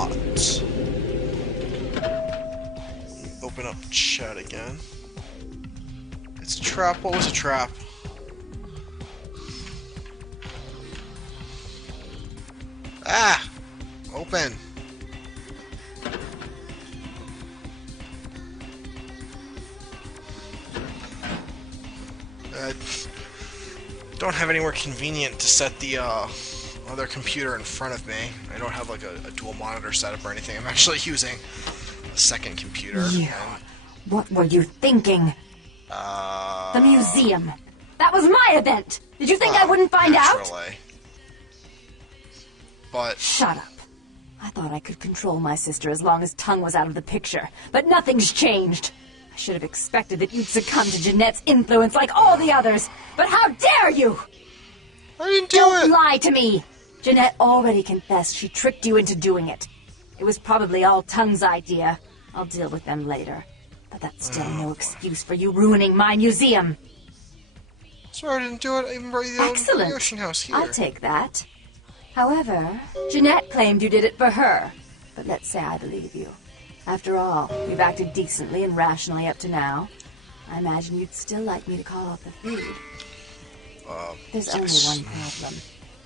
locked. Open up chat again. It's a trap. What was a trap? Ah! Open. Don't have anywhere convenient to set the other computer in front of me. I don't have like a dual monitor setup or anything. I'm actually using a second computer. What were you thinking? The museum. That was my event. Did you think I wouldn't find out? But shut up. I thought I could control my sister as long as Tongue was out of the picture, but nothing's changed. I should have expected that you'd succumb to Jeanette's influence like all the others, but how dare you! I didn't do it! Don't lie to me! Jeanette already confessed she tricked you into doing it. It was probably all Tongue's idea. I'll deal with them later. But that's still no excuse for you ruining my museum. Sorry, I didn't do it. I even brought you the Ocean House here. I'll take that. However, Jeanette claimed you did it for her. But let's say I believe you. After all, we've acted decently and rationally up to now. I imagine you'd still like me to call off the feud. There's only one problem.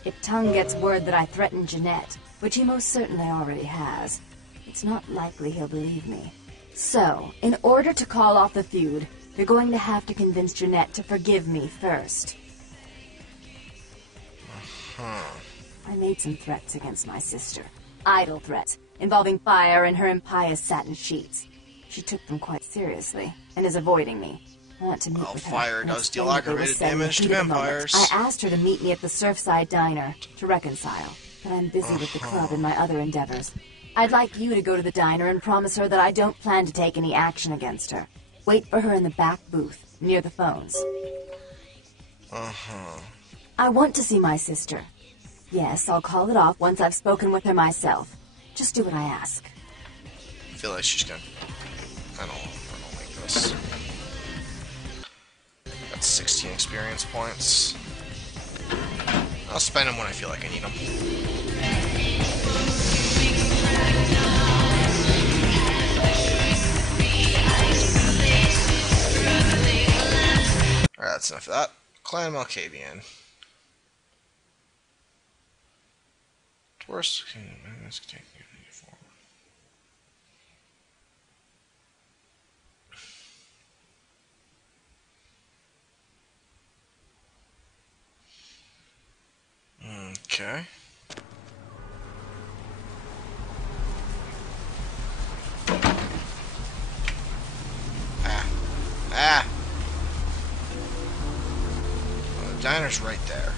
If Tongue gets word that I threatened Jeanette, which he most certainly already has, it's not likely he'll believe me. So, in order to call off the feud, you're going to have to convince Jeanette to forgive me first. I made some threats against my sister. Idle threats, involving fire and her impious satin sheets. She took them quite seriously, and is avoiding me. I want to meet with her. Fire does deal aggravated damage to vampires. I asked her to meet me at the Surfside Diner to reconcile, but I'm busy with the club and my other endeavors. I'd like you to go to the diner and promise her that I don't plan to take any action against her. Wait for her in the back booth, near the phones. I want to see my sister. Yes, I'll call it off once I've spoken with her myself. Just do what I ask. I feel like she's gonna... I don't like this. Got 16 experience points. I'll spend them when I feel like I need them. Alright, that's enough of that. Clan Malkavian. Dwarfs. Okay. Well, the diner's right there.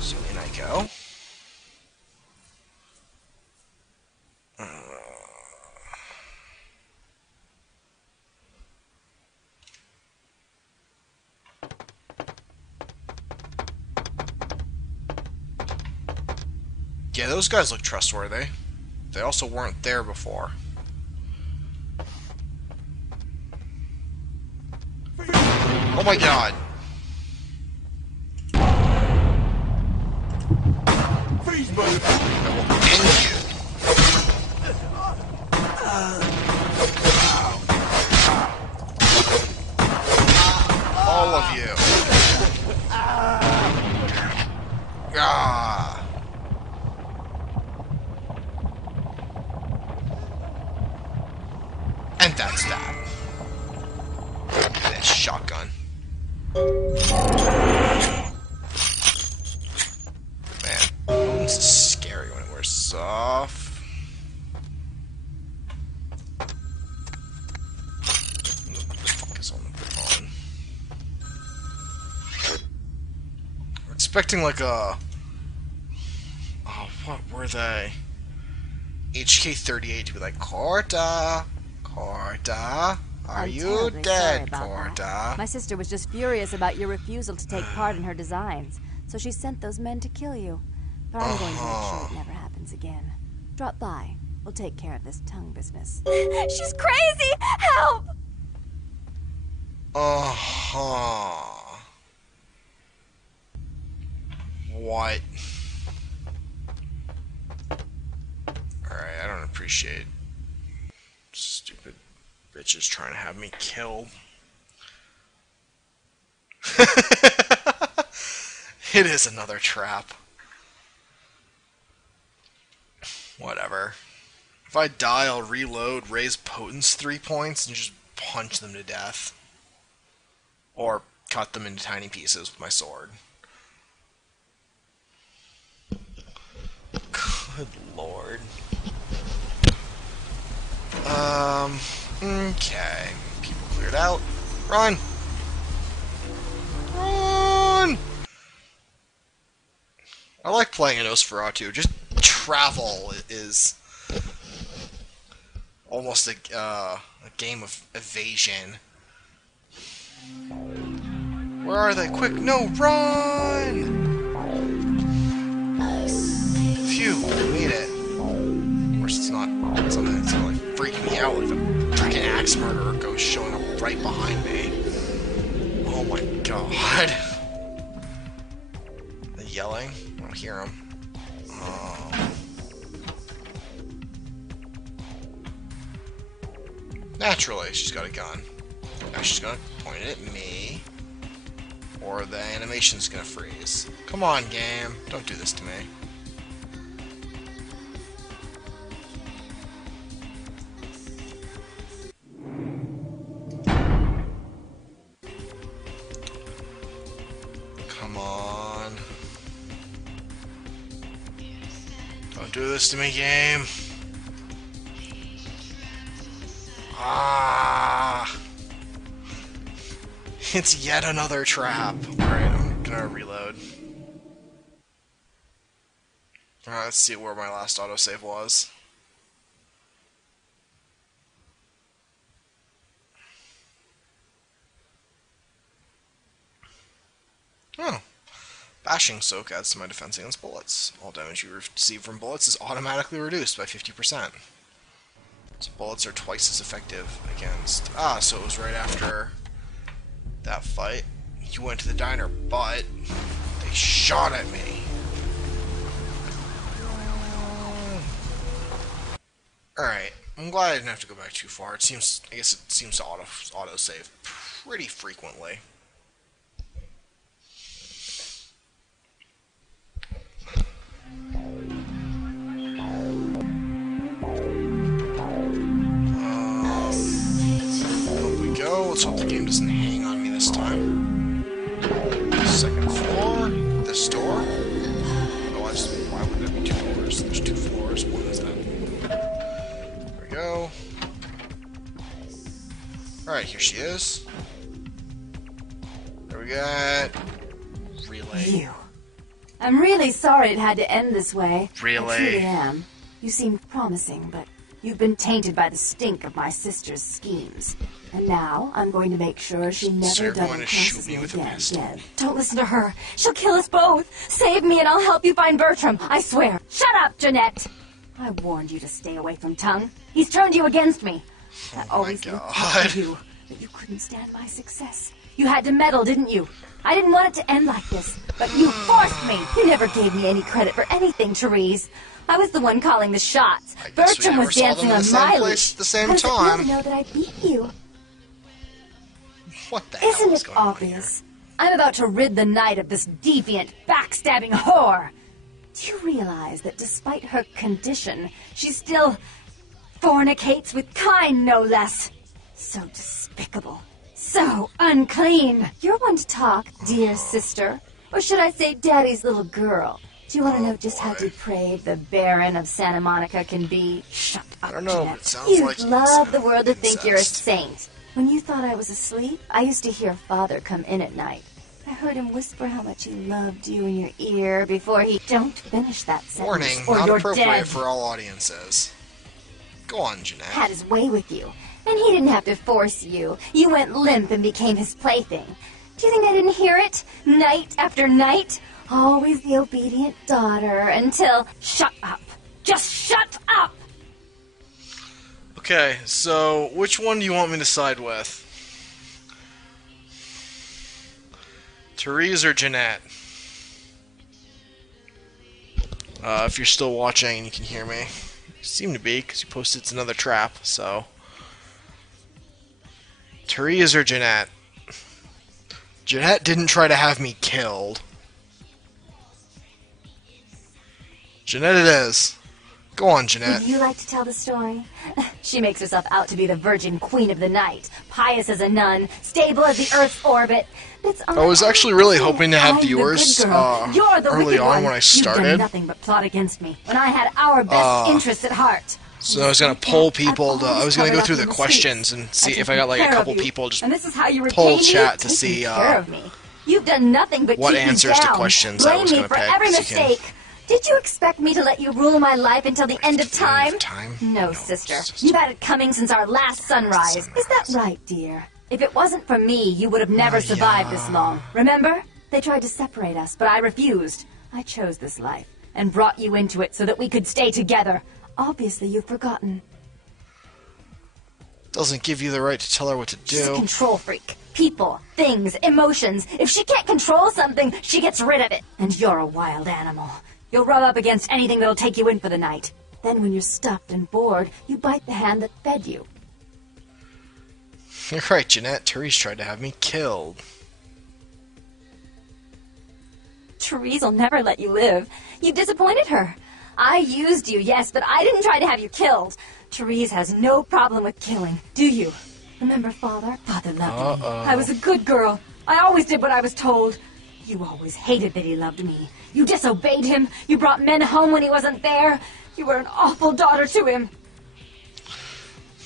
So in I go. Yeah, those guys look trustworthy. They also weren't there before. Oh my god! Freeze, motherfucker! I will end you! All of you! Ah! And that's that. And a shotgun. Man, this is scary when it wears off. What the fuck is on the phone? We're expecting like a... Oh, what were they? HK38 to be like, Corta! Corta, are you dead, Corta? My sister was just furious about your refusal to take part in her designs, so she sent those men to kill you. But I'm going to make sure it never happens again. Drop by. We'll take care of this tongue business. She's crazy! Help! What? appreciate stupid bitches trying to have me killed. It is another trap. Whatever. If I die, I'll reload, raise potence 3 points, and just punch them to death. Or cut them into tiny pieces with my sword. Good lord. Okay. People cleared out. Run! Run! I like playing in Nosferatu. Just travel is almost a game of evasion. Where are they? Quick, no, run! Phew, made it. Of course, it's not something that's like freaking me out like the freaking axe murderer goes showing up right behind me. Oh my god. They're yelling. I don't hear them. Naturally, she's got a gun. Now she's gonna point it at me. Or the animation's gonna freeze. Come on, game. Don't do this to me. Come on. Don't do this to me, game. Ah! It's yet another trap. Alright, I'm gonna reload. Alright, let's see where my last autosave was. Oh. Bashing soak adds to my defense against bullets. All damage you receive from bullets is automatically reduced by 50%. So bullets are twice as effective against... Ah, so it was right after that fight. You went to the diner, but they shot at me. Alright, I'm glad I didn't have to go back too far. It seems, I guess it seems to auto-save pretty frequently. Let's hope the game doesn't hang on me this time. Second floor, this door. Otherwise, why would there be 2 floors? There's 2 floors, one is that. There we go. Alright, here she is. There we got... Relay. You. I'm really sorry it had to end this way. Really? I truly am. You seemed promising, but you've been tainted by the stink of my sister's schemes. And now, I'm going to make sure she never double-crosses me again. Don't listen to her. She'll kill us both. Save me and I'll help you find Bertram. I swear. Shut up, Jeanette. I warned you to stay away from Tongue. He's turned you against me. I always looked up to you, but you couldn't stand my success. You had to meddle, didn't you? I didn't want it to end like this, but you forced me. You never gave me any credit for anything, Therese. I was the one calling the shots. Bertram was dancing on my leash. At the same How does it feel time. to know that I beat you? What the hell Isn't is it going on obvious? I'm about to rid the night of this deviant, backstabbing whore. Do you realize that despite her condition, she still fornicates with kind, no less? So despicable. So unclean. You're one to talk, dear sister. Or should I say daddy's little girl? Do you want to know just how depraved the Baron of Santa Monica can be? Shut up, I don't know, Jeanette. it sounds You'd like love the world to think you're a incest. saint. When you thought I was asleep, I used to hear Father come in at night. I heard him whisper how much he loved you in your ear before he... Don't finish that sentence, Warning, or not you're appropriate dead. for all audiences. Go on, Jeanette. Had his way with you, and he didn't have to force you. You went limp and became his plaything. Do you think I didn't hear it? Night after night? Always the obedient daughter until... Shut up. Just shut up! Okay, so which one do you want me to side with? Therese or Jeanette? If you're still watching and you can hear me, Seem to be, because you posted it's another trap, so... Therese or Jeanette? Jeanette didn't try to have me killed. Jeanette it is. Go on, Jeanette. Would you like to tell the story? She makes herself out to be the virgin queen of the night, pious as a nun, stable as the Earth's orbit. I was actually really hoping to have I'm the viewers good girl. You're the early wicked on one. when I You've started. done nothing but plot against me when I had our best interests at heart. So I was gonna poll people. I was gonna go through the mistakes. questions and see I if I got like take a care couple of you. people just And this is how you poll repay me? chat to Taking see care of me. You've done nothing but what keep me answers to down. questions I Blame was me gonna for pick, every so you can- mistake. Did you expect me to let you rule my life until the end of time? No, No, sister. sister. You've had it coming since our last sunrise. Is that right, dear? If it wasn't for me, you would have never survived this long. Remember? They tried to separate us, but I refused. I chose this life and brought you into it so that we could stay together. Obviously, you've forgotten. Doesn't give you the right to tell her what to She's a do. control freak. People, things, emotions. If she can't control something, she gets rid of it. And you're a wild animal. You'll rub up against anything that'll take you in for the night. Then when you're stuffed and bored, you bite the hand that fed you. You're right, Jeanette. Therese tried to have me killed. Therese will never let you live. You disappointed her. I used you, yes, but I didn't try to have you killed. Therese has no problem with killing, do you? Remember Father? Father loved me. I was a good girl. I always did what I was told. You always hated that he loved me. You disobeyed him. You brought men home when he wasn't there. You were an awful daughter to him.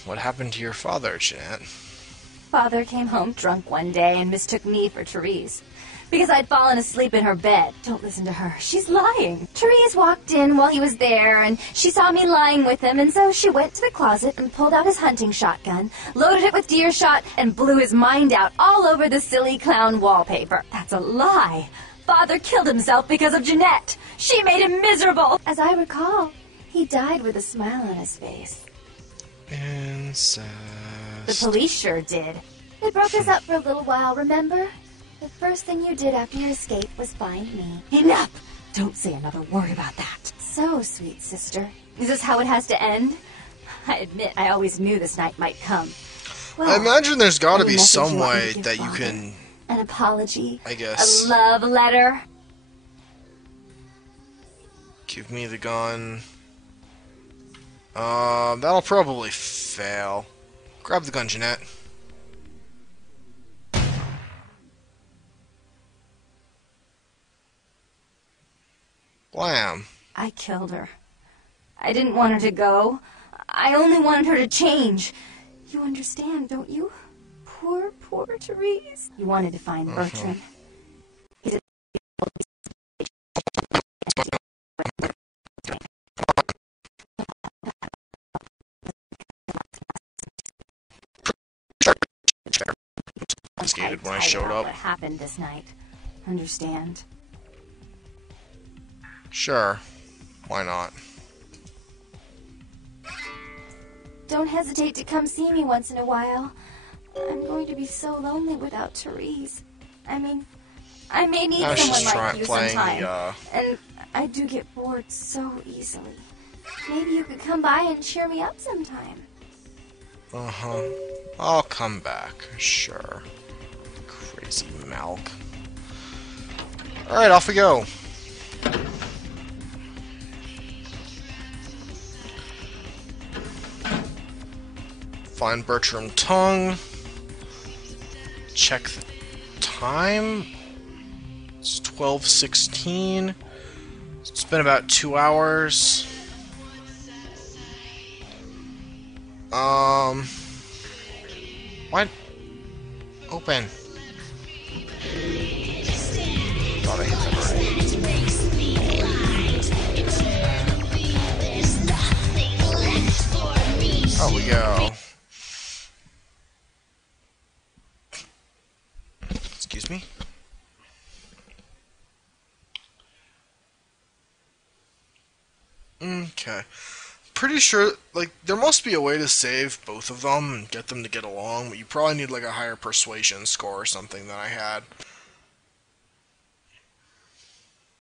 What happened to your father, Jeanette? Father came home drunk one day and mistook me for Therese. Because I'd fallen asleep in her bed. Don't listen to her. She's lying. Therese walked in while he was there, and she saw me lying with him, and so she went to the closet and pulled out his hunting shotgun, loaded it with deer shot, and blew his mind out all over the silly clown wallpaper. That's a lie. Father killed himself because of Jeanette. She made him miserable. As I recall, he died with a smile on his face. Incest. The police sure did. They broke us up for a little while, remember? The first thing you did after your escape was find me. Enough! Don't say another word about that. So, sweet sister. Is this how it has to end? I admit I always knew this night might come. Well, I imagine there's got to any be message some you want me way to give that you Father? can, An apology? I A guess, love letter? give me the gun. That'll probably fail. Grab the gun, Jeanette. Blam. I killed her. I didn't want her to go. I only wanted her to change. You understand, don't you? Poor, poor Therese. You wanted to find Bertram. He's a Skated when I tight showed about up. What happened this night? Understand? Sure. Why not? Don't hesitate to come see me once in a while. I'm going to be so lonely without Therese. I mean, I may need I was someone just like you playing sometime. the, And I do get bored so easily. Maybe you could come by and cheer me up sometime. Uh-huh. I'll come back. Sure. Crazy Malk. Alright, off we go. Find Bertram Tongue. Check the time. It's 12:16. It's been about 2 hours. What? Open. Thought I hit that already. Oh, we go. Excuse me. Okay. Pretty sure, like, there must be a way to save both of them and get them to get along, but you probably need, like, a higher persuasion score or something than I had.